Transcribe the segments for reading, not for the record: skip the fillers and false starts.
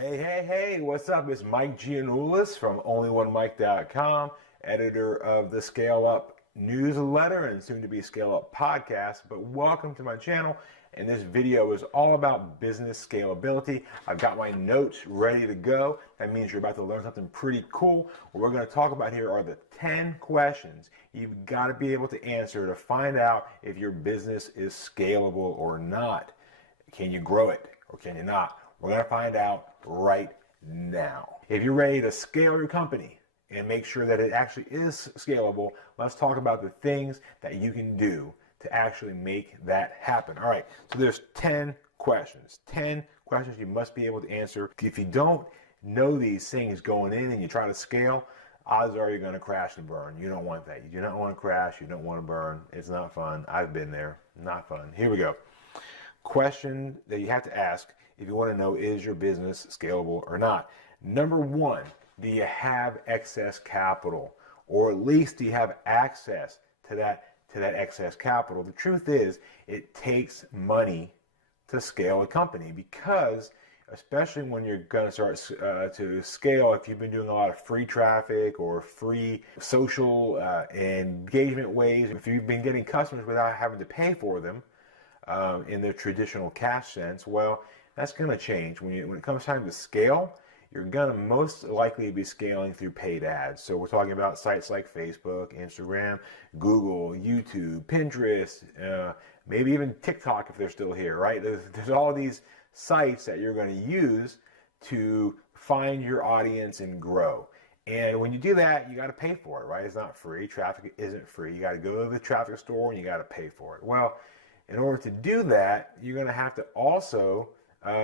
Hey, what's up? It's Mike Giannoulis from onlyonemike.com, editor of the Scale Up newsletter and soon to be Scale Up podcast. But welcome to my channel. And this video is all about business scalability. I've got my notes ready to go. That means you're about to learn something pretty cool. What we're going to talk about here are the 10 questions you've got to be able to answer to find out if your business is scalable or not. Can you grow it or can you not? We're going to find out right now. If you're ready to scale your company and make sure that it actually is scalable, let's talk about the things that you can do to actually make that happen. All right, so there's 10 questions. 10 questions you must be able to answer. If you don't know these things going in and you try to scale, odds are you're going to crash and burn. You don't want that. You do not want to crash. You don't want to burn. It's not fun. I've been there. Not fun. Here we go. Question that you have to ask if you want to know, is your business scalable or not? Number one, do you have excess capital? Or at least do you have access to that excess capital? The truth is, it takes money to scale a company because, especially when you're going to start to scale, if you've been doing a lot of free traffic or free social engagement ways, if you've been getting customers without having to pay for them in the traditional cash sense, well, that's going to change. When it comes time to scale, you're going to most likely be scaling through paid ads. So we're talking about sites like Facebook, Instagram, Google, YouTube, Pinterest, maybe even TikTok if they're still here, right? There's all these sites that you're going to use to find your audience and grow. And when you do that, you got to pay for it, right? It's not free. Traffic isn't free. You got to go to the traffic store and you got to pay for it. Well, in order to do that, you're going to have to also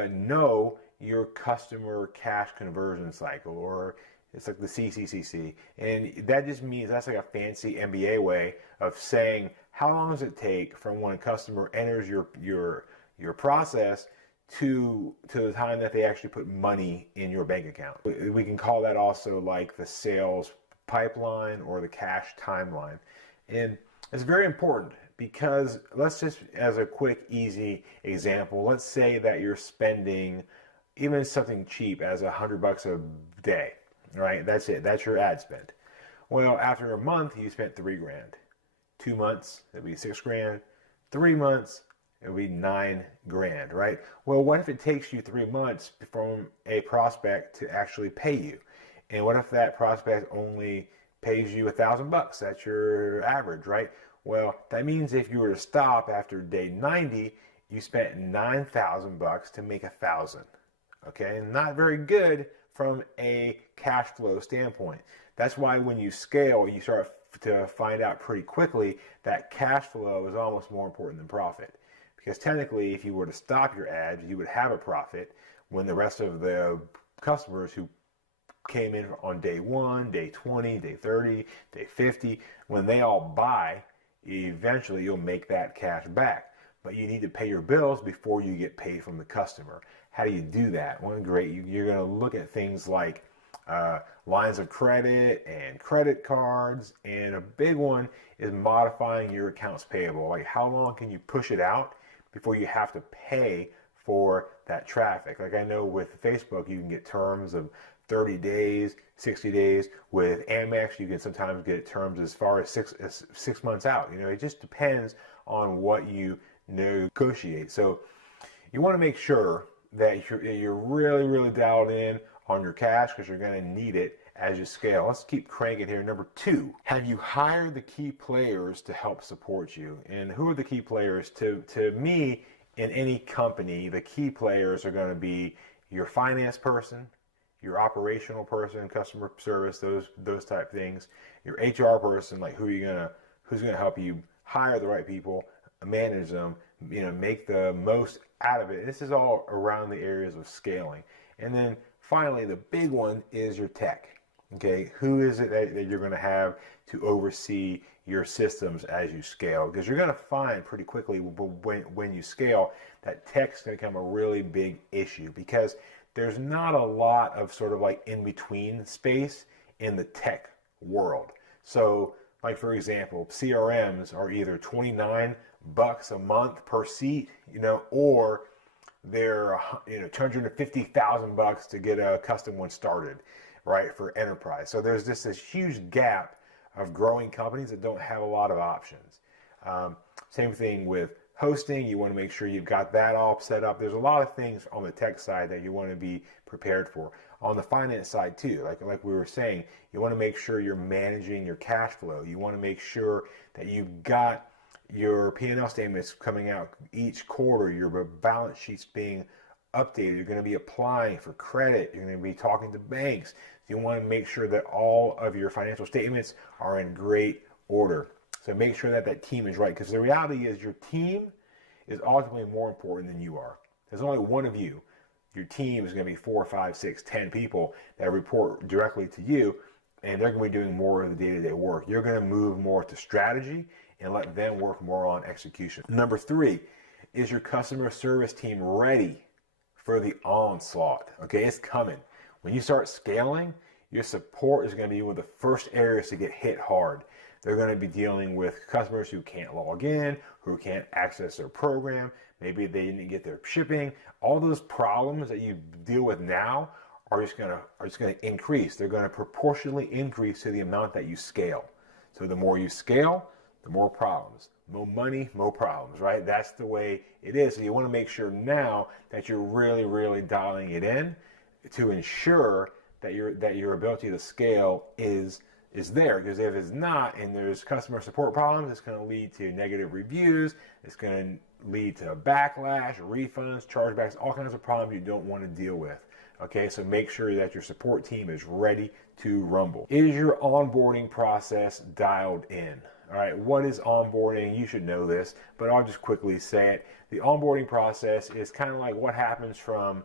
know your customer cash conversion cycle, or it's like the CCCC. And that just means that's like a fancy MBA way of saying how long does it take from when a customer enters your process to the time that they actually put money in your bank account. We can call that also like the sales pipeline or the cash timeline. And it's very important because let's just, as a quick, easy example, let's say that you're spending even something cheap as $100 a day, right? That's it. That's your ad spend. Well, after a month, you spent $3,000. 2 months, it'd be $6,000. 3 months, it would be $9,000, right? Well, what if it takes you 3 months from a prospect to actually pay you? And what if that prospect only pays you $1,000? That's your average, right? Well, that means if you were to stop after day 90, you spent $9,000 to make $1,000. Okay, not very good from a cash flow standpoint. That's why when you scale, you start to find out pretty quickly that cash flow is almost more important than profit. Because technically, if you were to stop your ads, you would have a profit when the rest of the customers who came in on day 1, day 20, day 30, day 50, when they all buy, eventually you'll make that cash back. But you need to pay your bills before you get paid from the customer. How do you do that? Well, great. You're going to look at things like lines of credit and credit cards. And a big one is modifying your accounts payable. Like, how long can you push it out before you have to pay for that traffic? Like, I know with Facebook, you can get terms of 30 days, 60 days. With Amex, you can sometimes get terms as far as six months out. You know, it just depends on what you negotiate. So you want to make sure that you're really dialed in on your cash because you're going to need it as you scale. Let's keep cranking here. Number 2, have you hired the key players to help support you? And who are the key players? To me, in any company, the key players are going to be your finance person, your operational person, customer service, those type things, your HR person, like who's gonna help you hire the right people, manage them, make the most out of it. This is all around the areas of scaling. And then finally, the big one is your tech. Okay, who is it that you're going to have to oversee your systems as you scale? Because you're going to find pretty quickly when you scale that tech's going to become a really big issue because there's not a lot of sort of like in-between space in the tech world. So, like for example, CRMs are either $29 a month per seat, or they're $250,000 to get a custom one started, right, for enterprise. So there's just this huge gap of growing companies that don't have a lot of options. Same thing with hosting. You want to make sure you've got that all set up. There's a lot of things on the tech side that you want to be prepared for. On the finance side too, like we were saying, you want to make sure you're managing your cash flow. You want to make sure that you've got your P&L statements coming out each quarter, your balance sheets being updated. You're going to be applying for credit. You're going to be talking to banks. So you want to make sure that all of your financial statements are in great order. So make sure that that team is right, because the reality is your team is ultimately more important than you are. There's only one of you. Your team is going to be 4, 5, 6, 10 people that report directly to you, and they're going to be doing more of the day-to-day work. You're going to move more to strategy and let them work more on execution. Number 3, is your customer service team ready for the onslaught? Okay, it's coming. When you start scaling, your support is going to be one of the first areas to get hit hard. They're going to be dealing with customers who can't log in, who can't access their program. Maybe they didn't get their shipping. All those problems that you deal with now are just going to increase. They're going to proportionally increase to the amount that you scale. So the more you scale, the more problems. More money, more problems, right? That's the way it is. So you want to make sure now that you're really, really dialing it in to ensure that your ability to scale is there. Because if it's not, and there's customer support problems, it's going to lead to negative reviews. It's going to lead to backlash, refunds, chargebacks, all kinds of problems you don't want to deal with. Okay, so make sure that your support team is ready to rumble. Is your onboarding process dialed in? All right, what is onboarding? You should know this, but I'll just quickly say it. The onboarding process is kind of like what happens from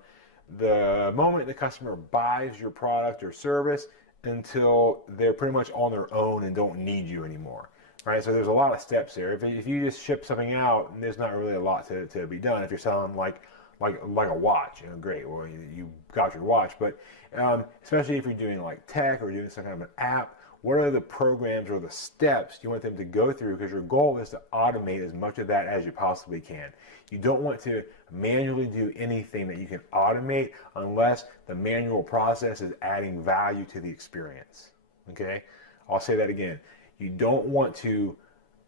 the moment the customer buys your product or service until they're pretty much on their own and don't need you anymore. Right? So there's a lot of steps there. If you just ship something out, there's not really a lot to be done. If you're selling like a watch, great. Well, you got your watch, but especially if you're doing like tech or doing some kind of an app, what are the programs or the steps you want them to go through? Because your goal is to automate as much of that as you possibly can. You don't want to manually do anything that you can automate unless the manual process is adding value to the experience. Okay? I'll say that again. You don't want to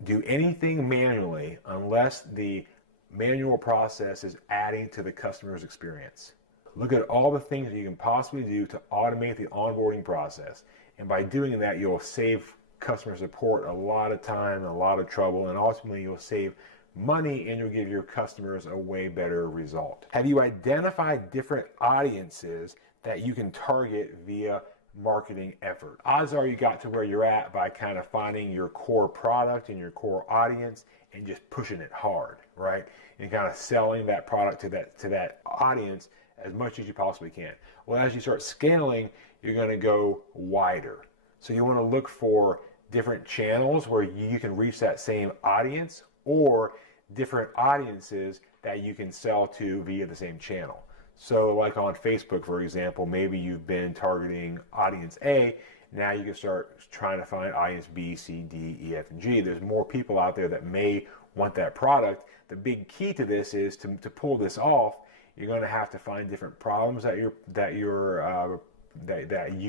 do anything manually unless the manual process is adding to the customer's experience. Look at all the things that you can possibly do to automate the onboarding process. And by doing that, you'll save customer support a lot of time, a lot of trouble, and ultimately you'll save money and you'll give your customers a way better result. Have you identified different audiences that you can target via marketing effort? Odds are you got to where you're at by kind of finding your core product and your core audience and just pushing it hard, right? And kind of selling that product to that audience as much as you possibly can. Well, as you start scaling, you're going to go wider. So you want to look for different channels where you can reach that same audience, or different audiences that you can sell to via the same channel. So like on Facebook, for example, maybe you've been targeting audience A. Now you can start trying to find audience B, C, D, E, F, and G. There's more people out there that may want that product. The big key to this is to pull this off, you're going to have to find different problems that you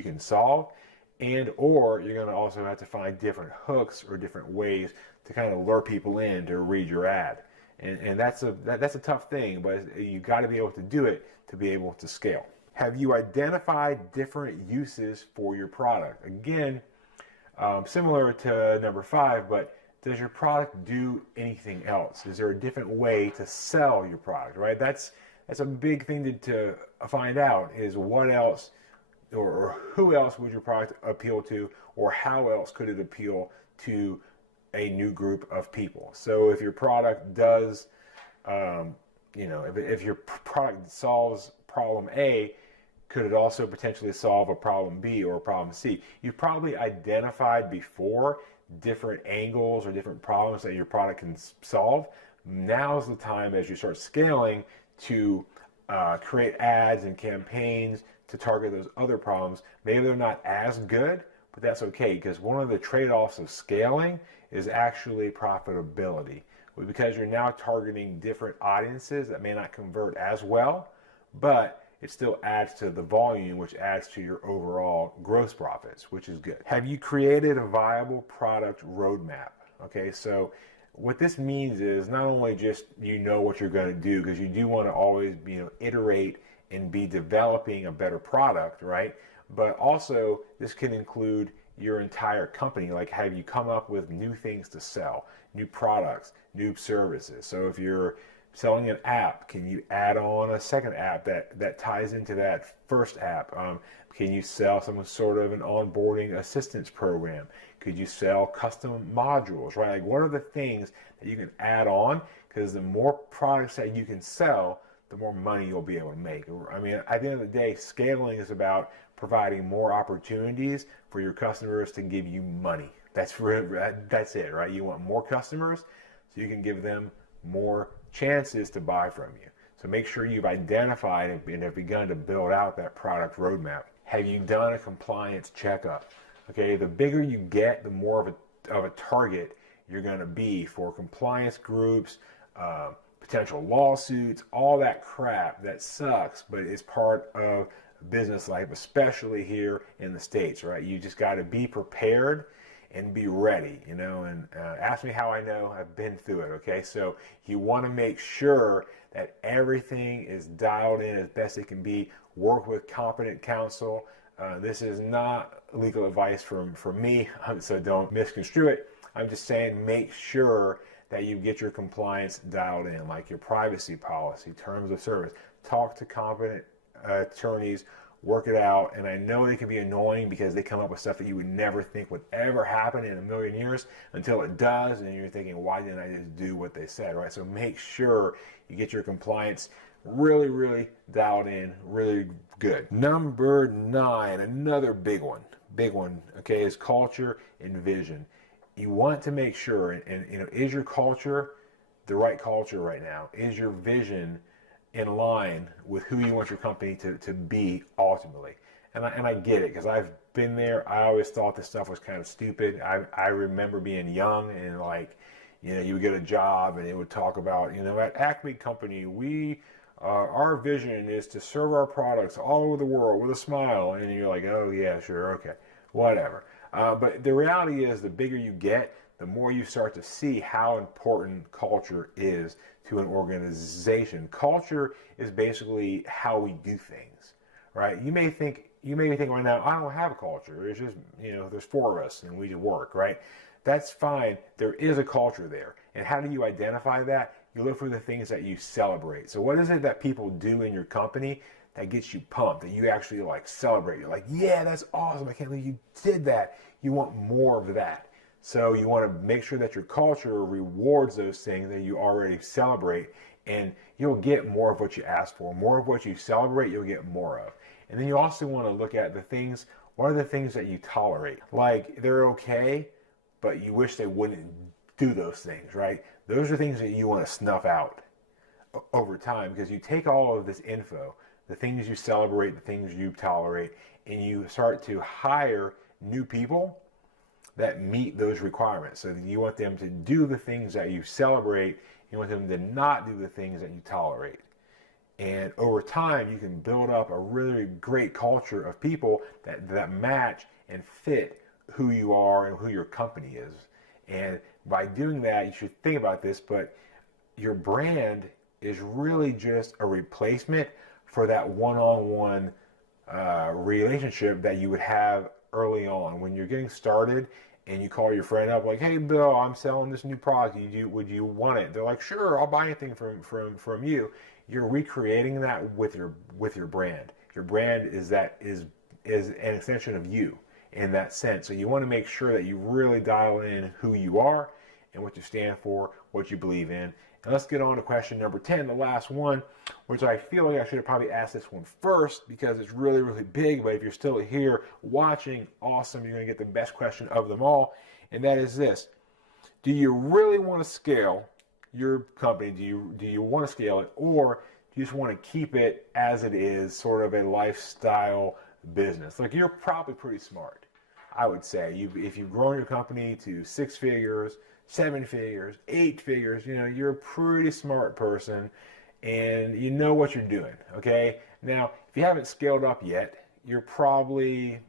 can solve, and or you're going to also have to find different hooks or different ways to kind of lure people in to read your ad. And that's a tough thing, but you got to be able to do it to be able to scale. Have you identified different uses for your product? Again, similar to number 5, but does your product do anything else? Is there a different way to sell your product, right? That's a big thing to find out, is what else or who else would your product appeal to, or how else could it appeal to a new group of people. So if your product does, if your product solves problem A, could it also potentially solve a problem B or a problem C? You've probably identified before different angles or different problems that your product can solve. Now's the time, as you start scaling, to create ads and campaigns to target those other problems. Maybe they're not as good, but that's okay, because one of the trade-offs of scaling is actually profitability. because you're now targeting different audiences that may not convert as well, but it still adds to the volume, which adds to your overall gross profits, which is good. Have you created a viable product roadmap? Okay, so what this means is not only just you know what you're going to do, because you do want to always iterate and be developing a better product, right? But also this can include your entire company. Like, have you come up with new things to sell, new products, new services? So if you're selling an app, can you add on a second app that ties into that first app? Can you sell some sort of an onboarding assistance program? Could you sell custom modules, right? Like, what are the things that you can add on? Because the more products that you can sell, the more money you'll be able to make. I mean, at the end of the day, scaling is about providing more opportunities for your customers to give you money. That's it, right? You want more customers so you can give them more chances to buy from you. So make sure you've identified and have begun to build out that product roadmap. Have you done a compliance checkup? Okay, the bigger you get, the more of a target you're going to be for compliance groups, potential lawsuits, all that crap that sucks, but it's part of business life, especially here in the States, right? You just got to be prepared and be ready, and ask me how I know. I've been through it, okay? So you want to make sure that everything is dialed in as best it can be. Work with competent counsel. This is not legal advice from me, so don't misconstrue it. I'm just saying make sure that you get your compliance dialed in, like your privacy policy, terms of service. Talk to competent attorneys, work it out. And I know they can be annoying because they come up with stuff that you would never think would ever happen in a million years until it does, and you're thinking, why didn't I just do what they said, right? So make sure you get your compliance really, really dialed in, really good. Number 9, another big one, okay, is culture and vision. You want to make sure, and is your culture the right culture right now? Is your vision in line with who you want your company to be ultimately? And I get it, because I've been there. I always thought this stuff was kind of stupid. I remember being young and you would get a job and it would talk about, at Acme Company, our vision is to serve our products all over the world with a smile. And you're like, oh yeah, sure, okay, whatever. But the reality is, the bigger you get, the more you start to see how important culture is to an organization. Culture is basically how we do things, right? You may think right now, I don't have a culture. It's just, there's 4 of us and we just work, right? That's fine. There is a culture there. And how do you identify that? You look for the things that you celebrate. So what is it that people do in your company that gets you pumped, that you actually celebrate? You're like, yeah, that's awesome. I can't believe you did that. You want more of that. So you want to make sure that your culture rewards those things that you already celebrate, and you'll get more of what you ask for. More of what you celebrate, you'll get more of. And then you also want to look at the things, what are the things that you tolerate? Like, they're okay, but you wish they wouldn't do those things, right? Those are things that you want to snuff out over time, because you take all of this info, the things you celebrate, the things you tolerate, and you start to hire new people that meet those requirements. So you want them to do the things that you celebrate. You want them to not do the things that you tolerate. And over time, you can build up a really great culture of people that match and fit who you are and who your company is. And by doing that, you should think about this, but your brand is really just a replacement for that one-on-one relationship that you would have early on when you're getting started, and you call your friend up like, hey Bill, I'm selling this new product, would you want it? They're like, sure, I'll buy anything from you. You're recreating that with your brand. Your brand is an extension of you in that sense. So you want to make sure that you really dial in who you are and what you stand for, what you believe in. And let's get on to question number 10, the last one, which I feel like I should have probably asked this one first because it's really, really big. But if you're still here watching, awesome. You're going to get the best question of them all. And that is this: do you really want to scale your company? Do you want to scale it, or do you just want to keep it as it is, sort of a lifestyle business? Like, you're probably pretty smart, I would say. If you've grown your company to 6 figures, 7 figures, 8 figures, you're a pretty smart person and you know what you're doing, okay? Now, if you haven't scaled up yet, you're probably,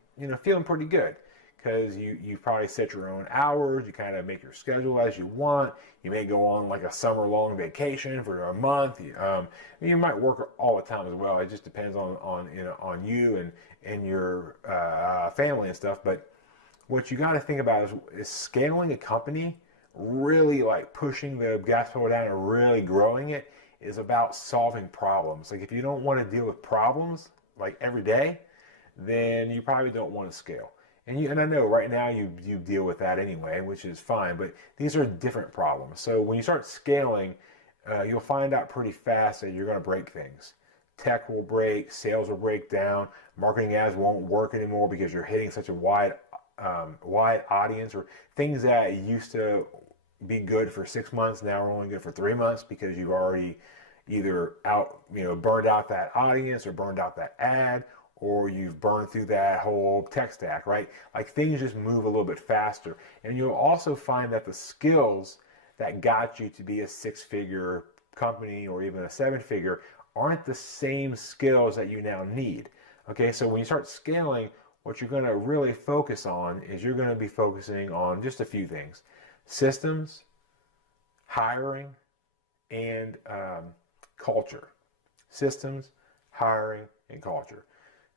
feeling pretty good because you probably set your own hours, you kind of make your schedule as you want. You may go on like a summer-long vacation for a month. You might work all the time as well. It just depends on you and your family and stuff. But what you got to think about is scaling a company, really like pushing the gas pedal down and really growing it is about solving problems. Like if you don't want to deal with problems like every day, then you probably don't want to scale. And I know right now you deal with that anyway, which is fine, but these are different problems. So when you start scaling, you'll find out pretty fast that you're going to break things. Tech will break, sales will break down, marketing ads won't work anymore because you're hitting such a wide audience, or things that used to be good for 6 months now are only good for 3 months because you've already either burned out that audience or burned out that ad, or you've burned through that whole tech stack, right? Like things just move a little bit faster. And you'll also find that the skills that got you to be a 6-figure company or even a 7-figure aren't the same skills that you now need. Okay, so when you start scaling, what you're going to really focus on is you're going to be focusing on just a few things: systems, hiring, and culture. Systems, hiring, and culture.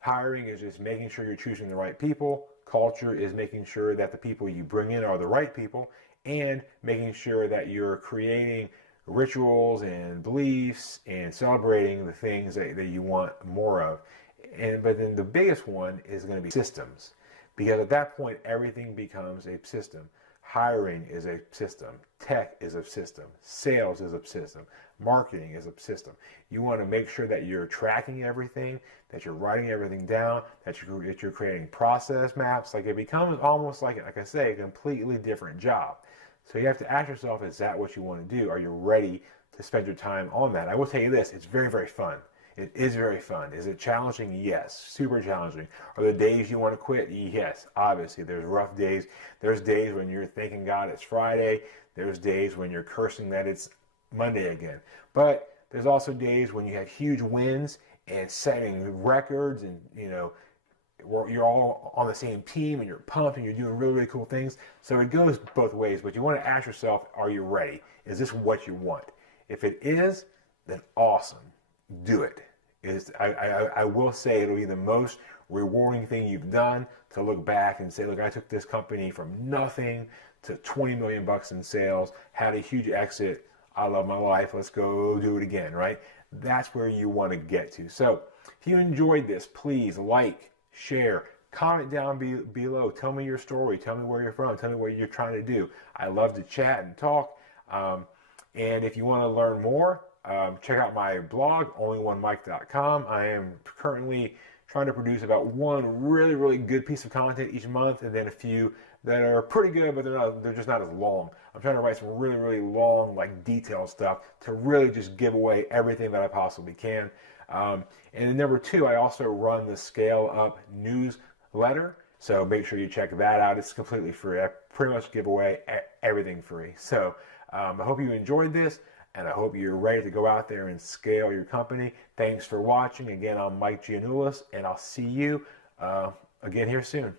Hiring is just making sure you're choosing the right people. Culture is making sure that the people you bring in are the right people, and making sure that you're creating rituals and beliefs and celebrating the things that you want more of. But then the biggest one is going to be systems, because at that point everything becomes a system. Hiring is a system. Tech is a system. Sales is a system. Marketing is a system. You want to make sure that you're tracking everything, that you're writing everything down, that you're creating process maps. Like it becomes almost like I say, a completely different job. So you have to ask yourself, is that what you want to do? Are you ready to spend your time on that? I will tell you this, it's very, very fun. It is very fun. Is it challenging? Yes. Super challenging. Are there days you want to quit? Yes. Obviously, there's rough days. There's days when you're thanking God it's Friday. There's days when you're cursing that it's Monday again. But there's also days when you have huge wins and setting records, and you're all on the same team and you're pumped and you're doing really, really cool things. So it goes both ways. But you want to ask yourself, are you ready? Is this what you want? If it is, then awesome. Do it. I will say it'll be the most rewarding thing you've done to look back and say, look, I took this company from nothing to 20 million bucks in sales, had a huge exit. I love my life. Let's go do it again, right? That's where you want to get to. So if you enjoyed this, please like, share, comment down below. Tell me your story. Tell me where you're from. Tell me what you're trying to do. I love to chat and talk. And if you want to learn more, check out my blog, onlyonemike.com. I am currently trying to produce about one really, really good piece of content each month, and then a few that are pretty good, but they're just not as long. I'm trying to write some really, really long, like detailed stuff to really just give away everything that I possibly can. And then number 2, I also run the Scale Up newsletter. So make sure you check that out. It's completely free. I pretty much give away everything free. So I hope you enjoyed this, and I hope you're ready to go out there and scale your company. Thanks for watching. Again, I'm Mike Giannoulis, and I'll see you again here soon.